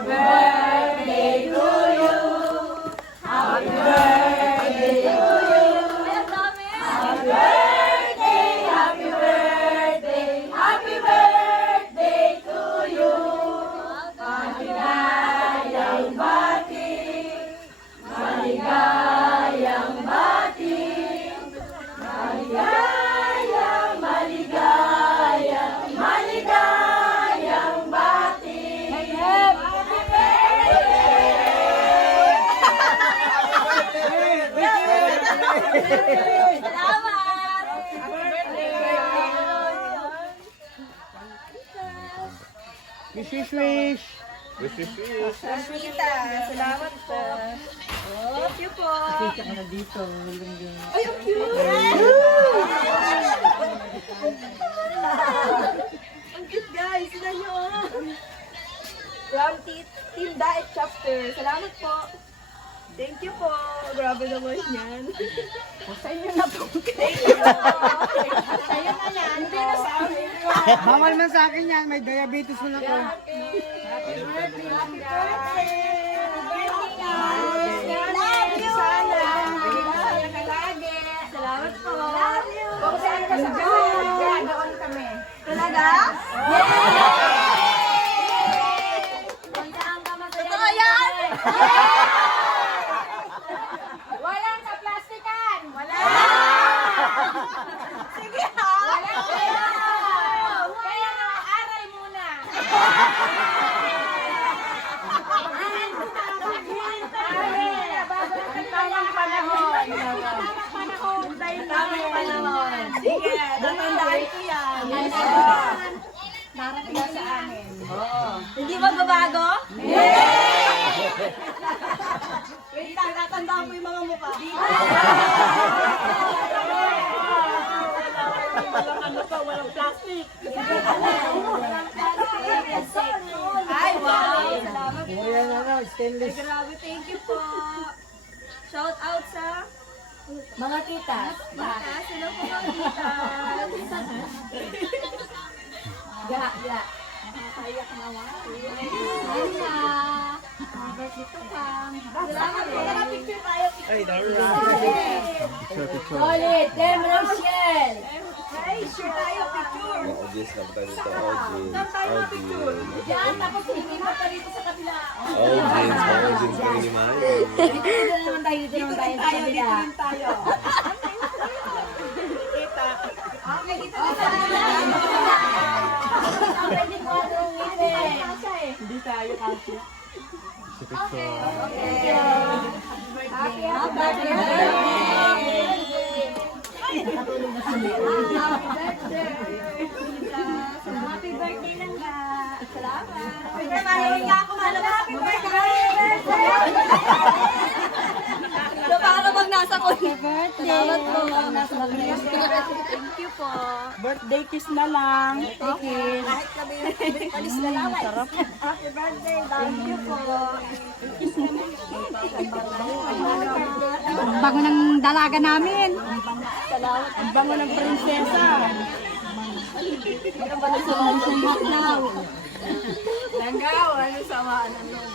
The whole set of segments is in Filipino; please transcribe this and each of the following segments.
birthday to you. Happy birthday to you. Happy birthday, happy birthday, happy birthday to you. Maligayang bati, maligayang bati, maligayang, maligayang, maligayang bati. Happy birthday! Salamat! Wish, wish, wish. Tita, salamat po. Thank you po. Kita ka na dito. Ay, ang cute! Ang cute guys, sila nyo. From Team Diet Chapter. Salamat po. Thank you po. Grabe naman yan. Sa inyo na po. Thank you po. Sa'yo na yan. Hindi na sa amin. Bawal man sa akin yan. May diabetes mo na ko. Happy birthday. Happy birthday. Love you. Sana. Maligaya ka lagi. Salamat po. Love you. Kung saan ka sa bahay, doon kami. Talaga? Kung saan ka masaya. Totoo yan? Walang sa plastikan. Wala. Sige ha. Wala. Kaya nga, aral muna. Tamang panahon. Tamang panahon. Sige, tatandaan ko yan. Darating na sa amin. Hindi magbabago? Wait lang, tatandaan ko yung mga mukha. Walang plastic. Ay, wow. Salamat po. Ayan na, stainless. Grabe, thank you po. Shout out sa Mga titas. bata. Sino po mga titas? Ya. Nakakayak naman. Dito ka. Salamat po. Tara, picture tayo. Ay, dami. Solid. Then, Rochelle. Hey, share tayo, picture. Audience na ba tayo dito? Saan tayo picture? Diyan, tapos hindi mo pa rito sa kabila. Audience pa rin ni Mayo. Dito naman tayo, dito naman tayo sa Tayo, dito kabila. rin tayo. Kita. Okay, dito na tayo. Pwede mo atong ngipin. Hindi tayo kasi. Okay. Happy Happy birthday lang nga. Salamat. Malawin nga ako, malawin. Happy birthday! So, para bang nasa ko. Salamat po. Nasa Thank you po. Birthday kiss na lang. Okay. Kahit kami palis na lang. Sarap. Happy birthday. Thank you po. Ang bango ng dalaga namin. Ang bango ng prinsesa. Langgaw, ano samaan ang loob?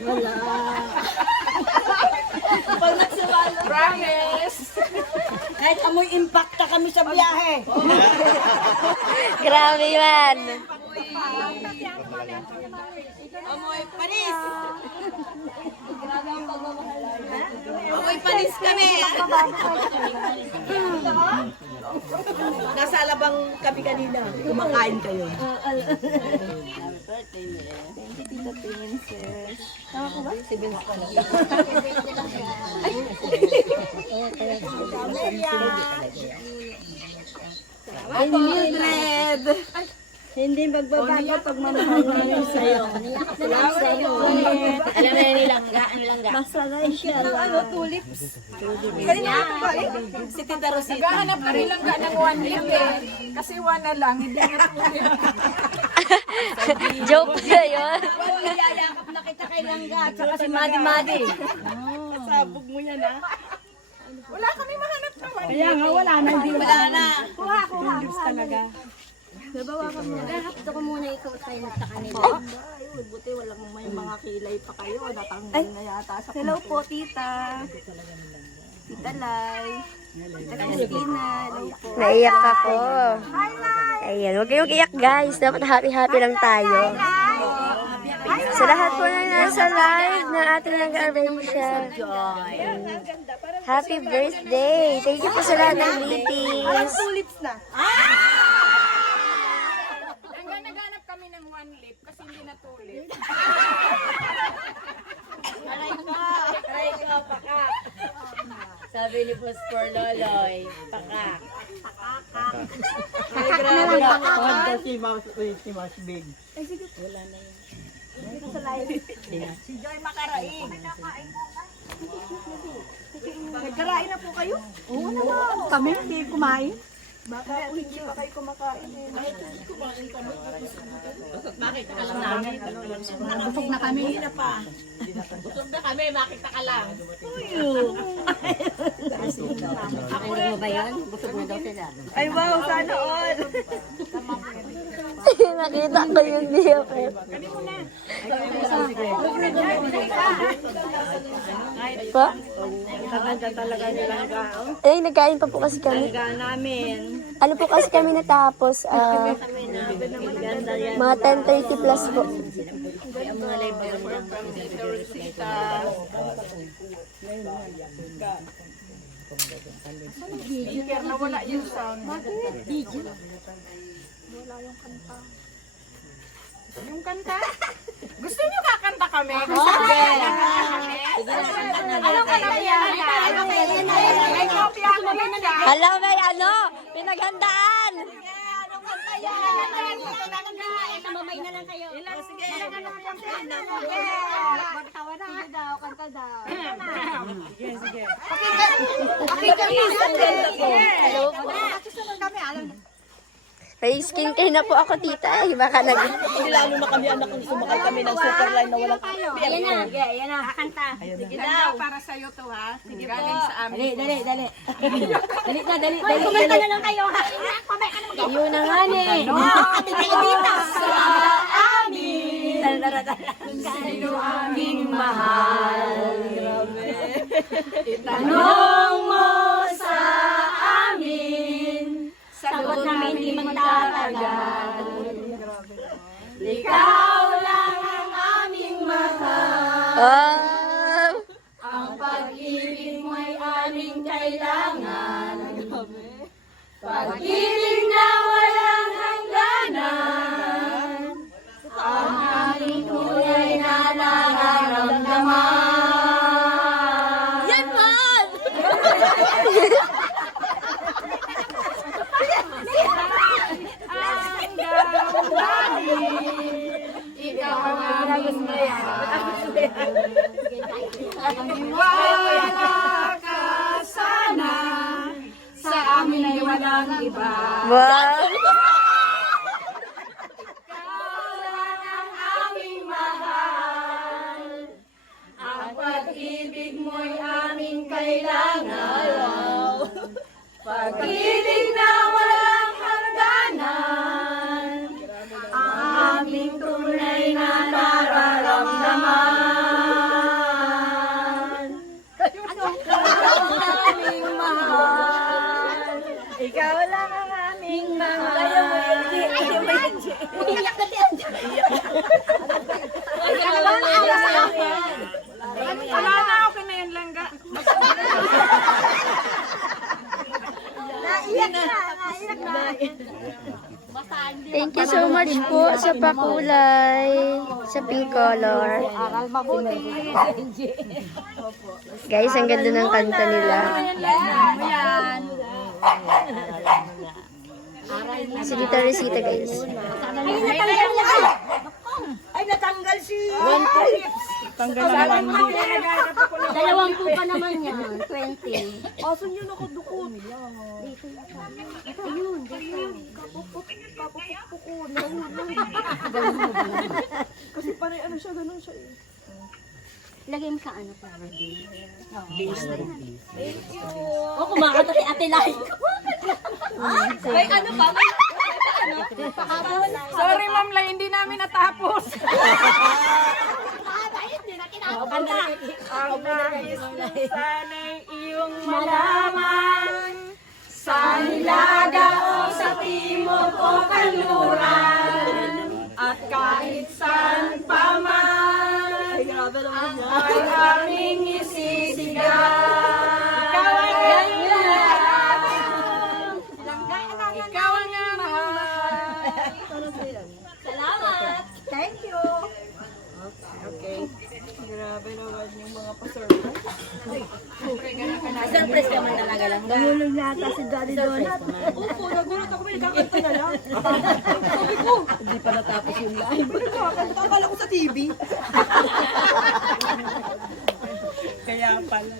Wala. Pag nagsamaan, promise. Kahit amoy impacta kami sa biyahe. Grabe man. Amoy panis. Grabe ang pagmamahal. Amoy panis kami. Nasa alabang kami kanina. Kumakain kayo. Thank you, Tita Princess. Tama ko ba? Si Vince ko lang. Ay, Mildred! Hindi magbabago pag mamahal namin sa'yo. Alam na nilangga, ang langga. Masaray siya. Ano, tulips? Kanina ko ba eh? Si Tita Rosita. Naghahanap ka rin lang ng 1 lip eh. Kasi 1 na lang, hindi na tuloy. Joke na yun. Yayakap na kita kay Langga at saka si Madi Madi. Sabog mo yan ha. Wala kami mahanap na 1 Kaya nga wala na. Hindi Wala na. Kuha. lips talaga. Nabawakan mo. Gusto ko muna ikaw tayo nagtaka nila. Ay, buti walang may mga kilay pa kayo. Natanggal na yata sa hello po, tita. Tita Lai. Tita Christina. Hello po. Naiyak ako. Ayan, huwag kayong iyak guys. Dapat happy-happy lang tayo. Sa lahat po na nasa live na ating nag-arrange siya. Happy birthday! Thank you po sa lahat ng greetings. Tulips na. Hanggang naghanap kami ng one lip kasi hindi natuloy. Aray ko, pakak. Sabi ni Boss for Loloy, pakak. Ay, grabe na. Pagka si Mouse Big. Si Joy Makaraing. Nagkarain na po kayo? Oo naman. Kami hindi kumain. Baka po hindi pa kayo kumakain. Busog na kami. Ako rin mo ba yan? Busog na daw sila. Ay wow, sana all. Nakita ko yung DFF. Pa? Kaganda talaga nila gao. Ay, nagkain pa po kasi kami. Namin. Ano po kasi kami natapos? Mga 10:30 plus po. Kaya nawala yung sound. Yung kanta? Gusto niyo kakanta kami? Gusto niyo kakanta kami? Anong kanta yan? Ay, kopya ko lang siya. Hala, may ano? Pinaghandaan! Mamay na lang kayo. Hello po. May skincare na po ako, tita. Ay, baka nag... Lalo na kami anak kong sumakay kami ng superline na walang Ayan na. Ayan na. Kakanta. Ganda para sa'yo to ha. Galing sa amin. Dali. Dali kumanta na lang kayo. Yun na nga ni. Sa amin. Sino aming mahal? Itanong mo sa amin. Sagot namin di magtatagal. Ikaw lang ang aming mahal. Oh! Ang pag-ibig mo'y aming kailangan. Pag-ibig na walang hangganan. Ang aming tunay na nararamdaman. Yan man! Ikaw ang aming Maniwala ka sana. Sa amin ay walang iba. Wow! Ang pag-ibig mo'y aming kailangan. Pag-ibig na walang hangganan. Ang aming tunay na nararamdaman. Ang aming mahal. Ikaw lang ang aming mahal. Umiyak na diyan. Wala na, okay na yan lang ga. Thank you so much po sa pakulay, sa pink color. Aral mabuti. Guys, ang ganda ng kanta nila. Si Tita Resita, guys. Ay, natanggal si... Dalawang po pa naman yan. 20. Aso niyo nakadukot. Ayun. Kapupuk ko. Kasi pare ano siya, ganun siya eh. Lagay mo sa ano para din. O, kumakanta si Ate Lai. May ano pa? Sorry, Ma'am Lai, hindi namin natapos. Ang nais ko sana'y iyong malaman sa hilaga o sa timog o kanluran at kahit saan pa man ay aming isisigaw. Ikaw ang mahal. Ikaw ang mahal. Salamat! Thank you! Okay. Grabe naman yung mga pa-surprise. Surprise ka man talaga lang. Nahulog yata si Daddy Donut. Opo, nagulat ako. May kakanta na lang. Hindi pa natapos yung live. Akala ko sa TV. Kaya pala,